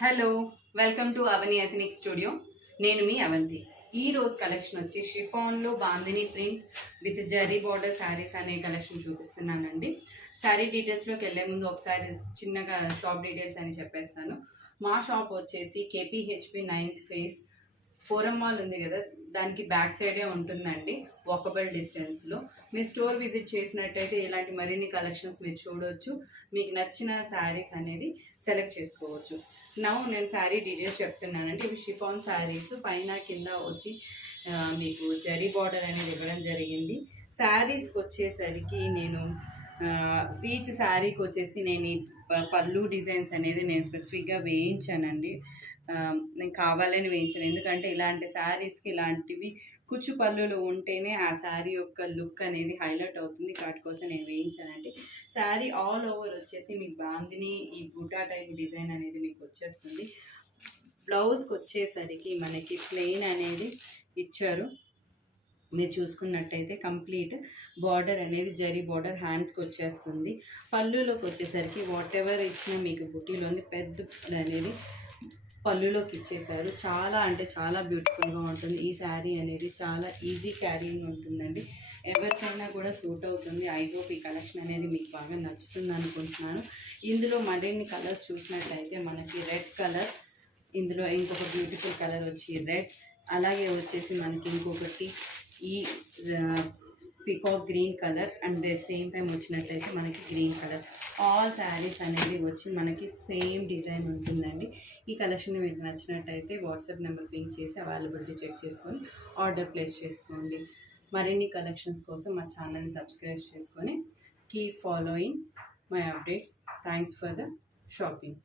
Hello, welcome to Avani ethnic studio. నేను మీ అవంతి. ఈ రోజు కలెక్షన్ వచ్చి షిఫాన్లో bandhani print with zari border saris అనే కలెక్షన్ చూపిస్తున్నానండి. శారీ డీటెయిల్స్లోకి వెళ్ళే ముందు ఒకసారి చిన్నగా షాప్ డీటెయిల్స్ అని చెప్పేస్తాను. మా షాప్ వచ్చేసి కేపీహెచ్పి 9th ఫేజ్ ఫోరం మాల్ ఉంది కదా, దానికి బ్యాక్ సైడే ఉంటుందండి, వాకబుల్ డిస్టెన్స్లో. మీరు స్టోర్ విజిట్ చేసినట్టయితే ఇలాంటి మరిన్ని కలెక్షన్స్ మీరు చూడవచ్చు. మీకు నచ్చిన శారీస్ అనేది సెలెక్ట్ చేసుకోవచ్చు. నేను శారీ డీటెయిల్స్ చెప్తున్నానంటే ఇవి షిఫాన్ శారీస్, పైన కింద వచ్చి మీకు జరీ బార్డర్ అనేది ఇవ్వడం జరిగింది. శారీస్కి వచ్చేసరికి నేను ఈచ్ శారీకి వచ్చేసి నేను ఈ పళ్ళు డిజైన్స్ అనేది నేను స్పెసిఫిక్గా వేయించానండి. నేను కావాలని వేయించాను, ఎందుకంటే ఇలాంటి శారీస్కి ఇలాంటివి కుచ్చు పళ్ళులు ఉంటేనే ఆ శారీ యొక్క లుక్ అనేది హైలైట్ అవుతుంది. వాటి కోసం నేను వేయించానండి. శారీ ఆల్ ఓవర్ వచ్చేసి మీకు బాందిని ఈ బూటా టైప్ డిజైన్ అనేది మీకు వచ్చేస్తుంది. బ్లౌజ్కి వచ్చేసరికి మనకి ప్లెయిన్ అనేది ఇచ్చారు. మీరు చూసుకున్నట్టయితే కంప్లీట్ బార్డర్ అనేది జరీ బార్డర్ హ్యాండ్స్కి వచ్చేస్తుంది. పళ్ళులోకి వచ్చేసరికి వాట్ ఎవర్ ఇచ్చినా మీకు బుట్టీలోని పెద్ద అనేది పళ్ళులోకి ఇచ్చేసారు. చాలా అంటే చాలా బ్యూటిఫుల్గా ఉంటుంది. ఈ శారీ అనేది చాలా ఈజీ క్యారీయింగ్ ఉంటుందండి, ఎవరికైనా కూడా సూట్ అవుతుంది. ఐ హోప్ ఈ కలెక్షన్ అనేది మీకు బాగా నచ్చుతుంది అనుకుంటున్నాను. ఇందులో మరిన్ని కలర్స్ చూసినట్లయితే మనకి రెడ్ కలర్, ఇందులో ఇంకొక బ్యూటిఫుల్ కలర్ వచ్చి రెడ్, అలాగే వచ్చేసి మనకి ఇంకొకటి ఈ peacock green colour and the same time వచ్చినట్లయితే మనకి గ్రీన్ కలర్. ఆల్ శారీస్ అనేది వచ్చి మనకి సేమ్ డిజైన్ ఉంటుందండి. ఈ కలెక్షన్ మీకు నచ్చినట్టయితే వాట్సాప్ నెంబర్ పింక్ చేసి అవైలబిలిటీ చెక్ చేసుకొని ఆర్డర్ ప్లేస్ చేసుకోండి. మరిన్ని కలెక్షన్స్ కోసం మా ఛానల్ని సబ్స్క్రైబ్ చేసుకొని keep following my updates. Thanks for the shopping.